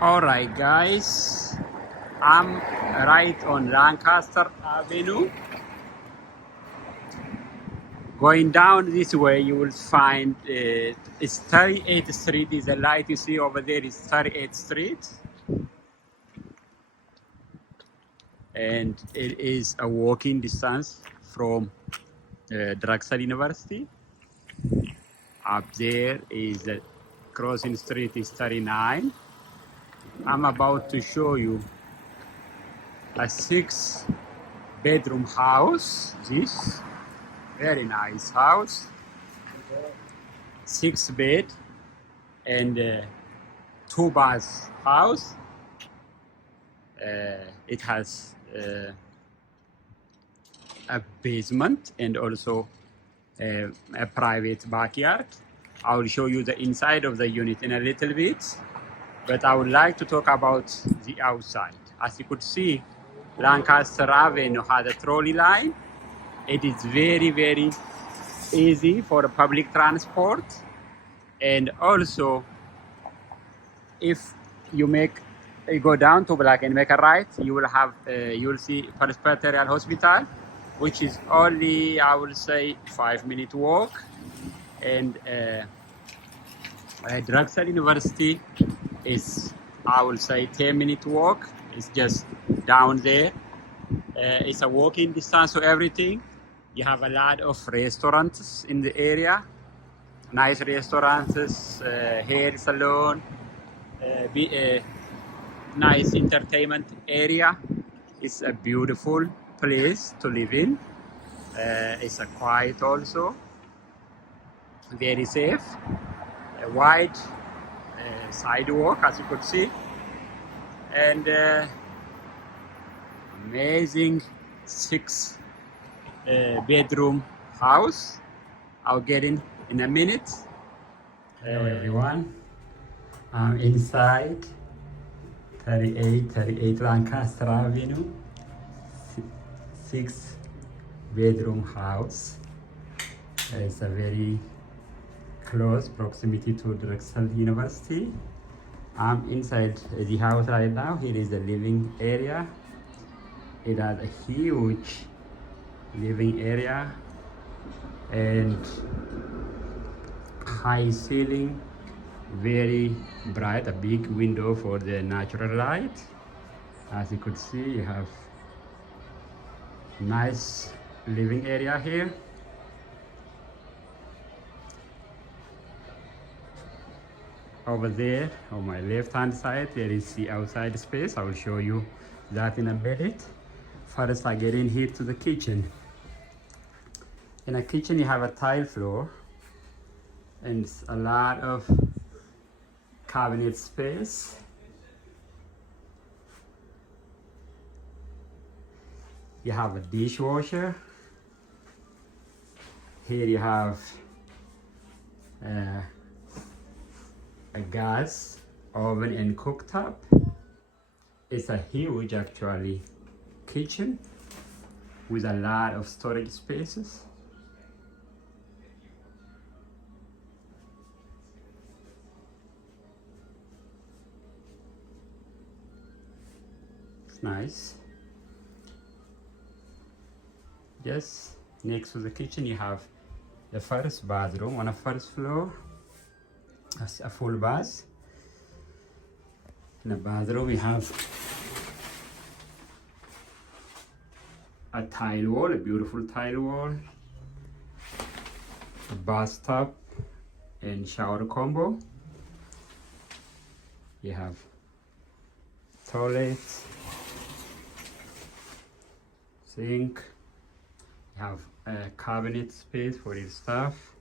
Alright guys, I'm right on Lancaster Avenue. Going down this way you will find it's 38th Street. Is the light you see over there is 38th Street. And it is a walking distance from Drexel University. Up there is the crossing street is 39. I'm about to show you a 6-bedroom house. This very nice house, 6 bed and 2 bath house. It has a basement and also a private backyard. I will show you the inside of the unit in a little bit, but I would like to talk about the outside. As you could see, Lancaster Avenue has a trolley line. It is very easy for public transport, and also if you go down to Black and make a right, you will have you will see Prospective Hospital, which is only, I will say, 5-minute walk. And Drexel University is, I will say, 10-minute walk. It's just down there. It's a walking distance to everything. You have a lot of restaurants in the area, nice restaurants, hair salon, nice entertainment area. It's a beautiful place to live in. It's a quiet also, very safe, a wide sidewalk as you could see, and amazing 6-bedroom house. I'll get in a minute. Hello everyone, I'm inside 38 Lancaster Avenue, 6-bedroom house. It's a very close proximity to Drexel University. I'm inside the house right now. Here is the living area. It has a huge living area and high ceiling, very bright, a big window for the natural light. As you could see, you have nice living area here. Over there on my left hand side there is the outside space. I will show you that in a minute. First I get in here to the kitchen. In the kitchen you have a tile floor and a lot of cabinet space. You have a dishwasher. Here you have a gas oven and cooktop. It's a huge actually kitchen with a lot of storage spaces. It's nice. Just next to the kitchen you have the first bathroom on the first floor. That's a full bath. In the bathroom we have a tile wall, a beautiful tile wall, a bathtub and shower combo. You have toilet, sink, you have a cabinet space for your stuff.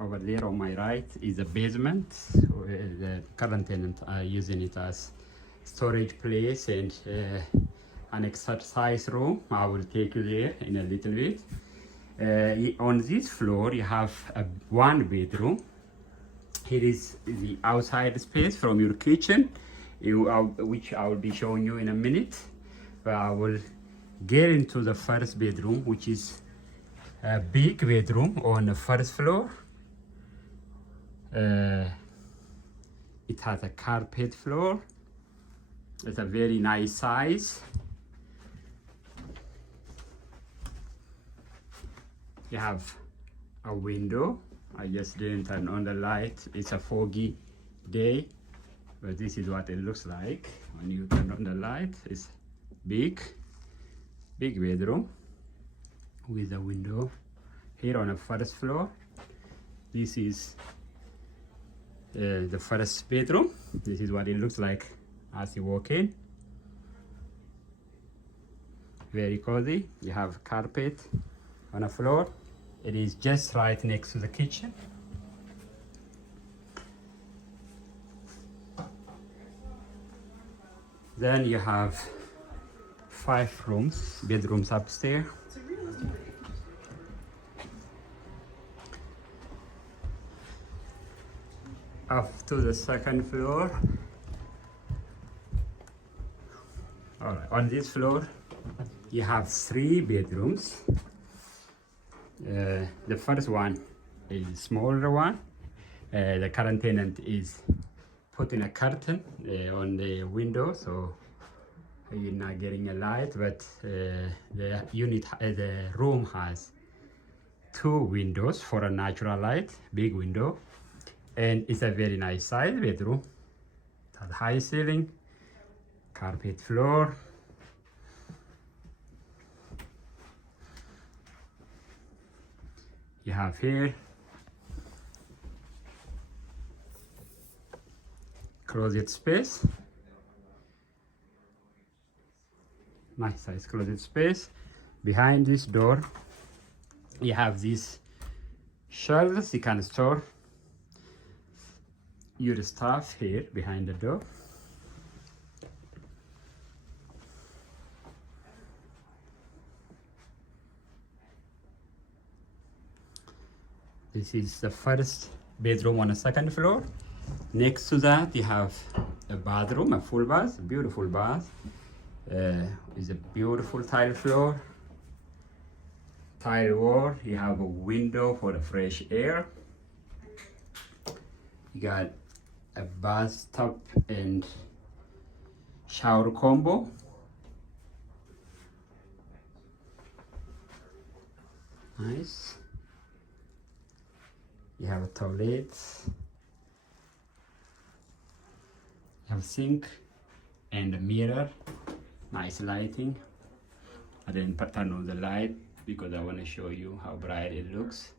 Over there on my right is a basement. The current tenant are using it as storage place and an exercise room. I will take you there in a little bit. On this floor you have a 1-bedroom. Here is the outside space from your kitchen, which I will be showing you in a minute. But I will get into the first bedroom, which is a big bedroom on the first floor. It has a carpet floor. It's a very nice size. You have a window. I just didn't turn on the light. It's a foggy day, but this is what it looks like when you turn on the light. It's big bedroom with a window here on the first floor. This is the first bedroom. This is what it looks like as you walk in. Very cozy. You have carpet on the floor. It is just right next to the kitchen. Then you have 5 bedrooms upstairs. Up to the second floor. All right, on this floor, you have 3 bedrooms. The first one is a smaller one. The current tenant is putting a curtain on the window, so you're not getting a light, but the room has 2 windows for a natural light, big window, and it's a very nice size bedroom. It has high ceiling, carpet floor. You have here closet space, nice size closet space. Behind this door you have these shelves. You can store your stuff here behind the door. This is the first bedroom on the second floor. Next to that, you have a bathroom, a full bath, a beautiful bath. It's a beautiful tile floor, tile wall. You have a window for the fresh air. You got a bathtub and shower combo. Nice. You have a toilet. You have a sink and a mirror. Nice lighting. I didn't turn on the light because I want to show you how bright it looks.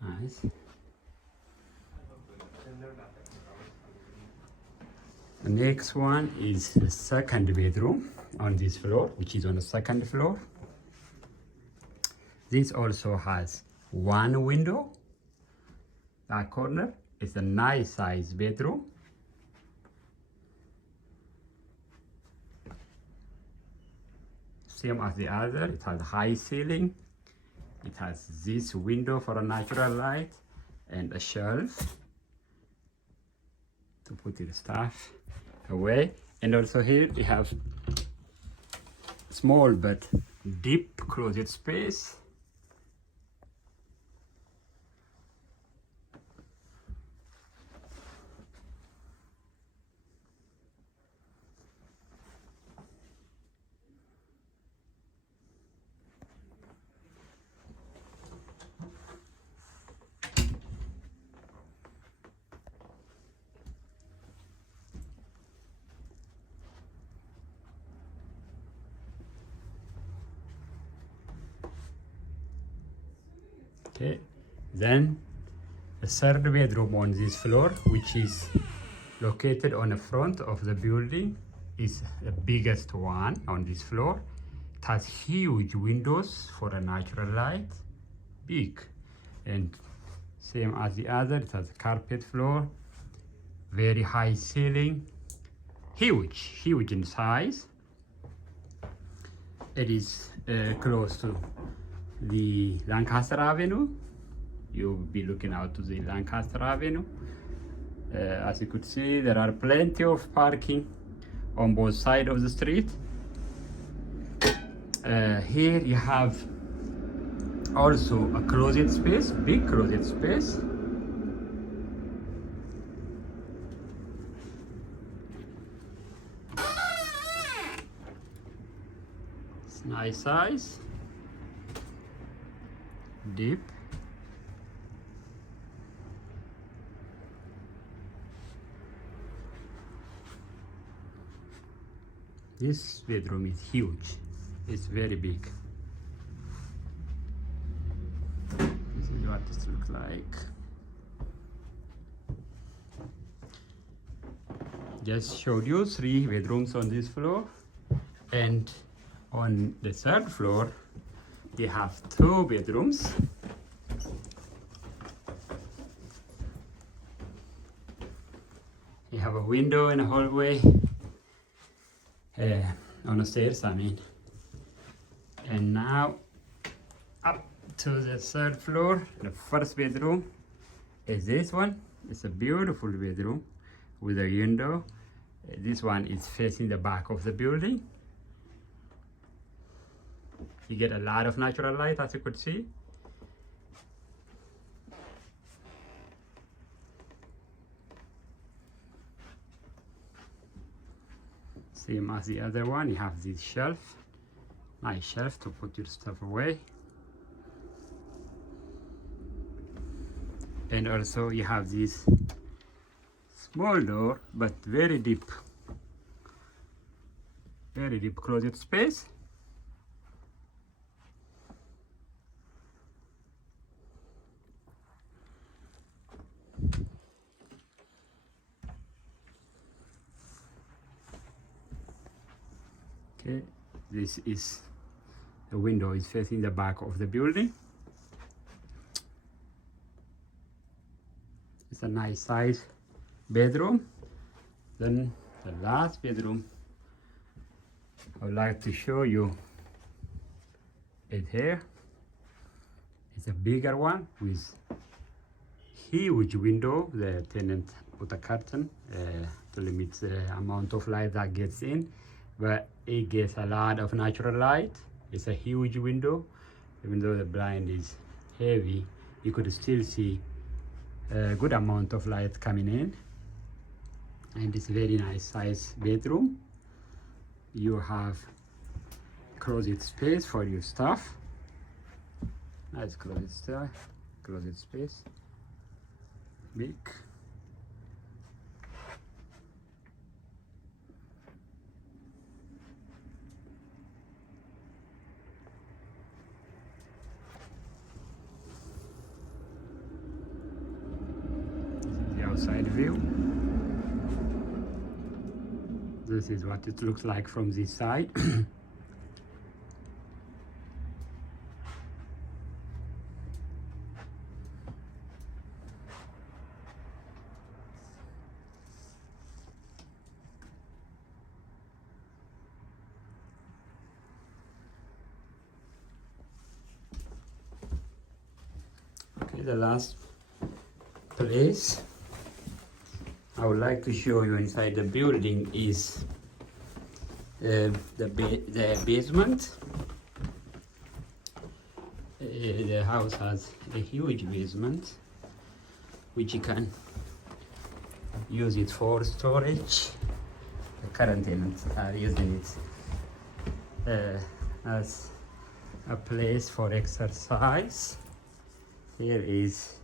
Nice. The next one is the second bedroom on this floor, which is on the second floor. This also has 1 window. That corner is a nice size bedroom. Same as the other. It has high ceiling. It has this window for a natural light and a shelf to put your stuff away. And also here we have small but deep closet space. Okay, then the third bedroom on this floor, which is located on the front of the building, is the biggest one on this floor. It has huge windows for a natural light, big, and same as the other. It has a carpet floor, very high ceiling, huge in size. It is close to the Lancaster Avenue. You'll be looking out to the Lancaster Avenue. As you could see, there are plenty of parking on both sides of the street. Here you have Also a closet space, big closet space. It's nice size, deep. This bedroom is huge. It's very big. This is what it looks like. Just showed you 3 bedrooms on this floor, and on the 3rd floor they have 2 bedrooms. You have a window and a hallway on the stairs, I mean. And now up to the 3rd floor. The first bedroom is this one. It's a beautiful bedroom with a window. This one is facing the back of the building. You get a lot of natural light, as you could see. Same as the other one, you have this shelf, nice shelf to put your stuff away. And also you have this small door, but very deep closet space. Okay, this is the window is facing the back of the building. It's a nice size bedroom. Then the last bedroom I would like to show you it here. It's a bigger one with huge window. The tenant put a curtain to limit the amount of light that gets in, but it gets a lot of natural light. It's a huge window. Even though the blind is heavy, you could still see a good amount of light coming in. And it's very nice size bedroom. You have closet space for your stuff. Nice closet space. Big. Outside view. This is what it looks like from this side. Okay, the last place I would like to show you inside the building is the basement. The house has a huge basement, which you can use it for storage. The current tenants are using it as a place for exercise. Here is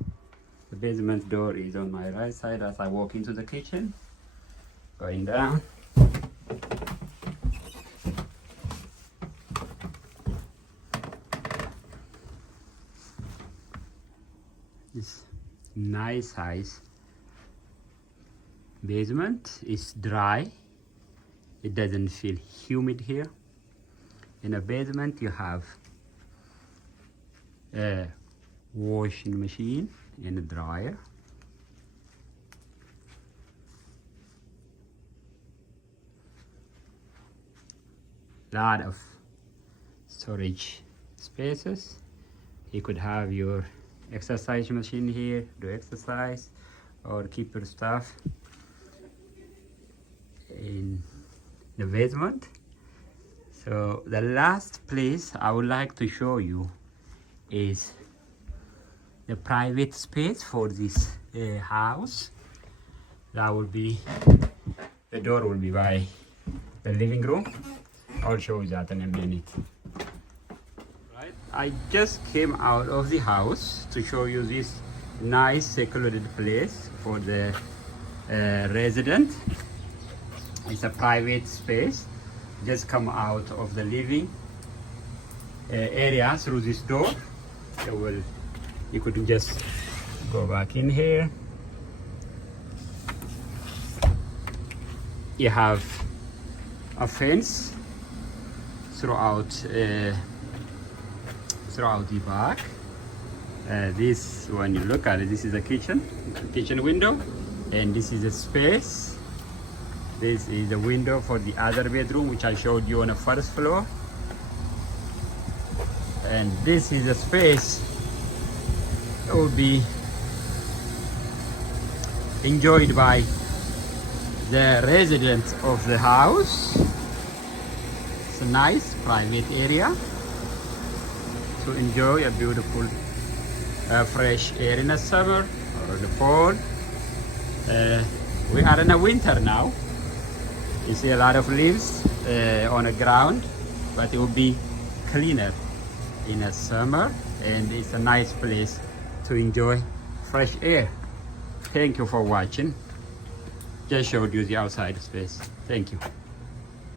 the basement door is on my right side as I walk into the kitchen. Going down. This nice size basement is dry. It doesn't feel humid here. In a basement you have a washing machine and a dryer. Lot of storage spaces. You could have your exercise machine here, do exercise or keep your stuff in the basement. So the last place I would like to show you is the private space for this house. That will be, the door will be by the living room. I'll show you that in a minute. Right, I just came out of the house to show you this nice secluded place for the resident. It's a private space. Just come out of the living area through this door. You could just go back in here. You have a fence throughout the back. This, when you look at it, this is a kitchen window, and this is a space. This is the window for the other bedroom, which I showed you on the first floor. And this is a space that will be enjoyed by the residents of the house. It's a nice private area to enjoy a beautiful fresh air in the summer or in the fall. We are in the winter now. You see a lot of leaves on the ground, but it will be cleaner in the summer, and it's a nice place to enjoy fresh air. Thank you for watching. Just showed you the outside space. Thank you.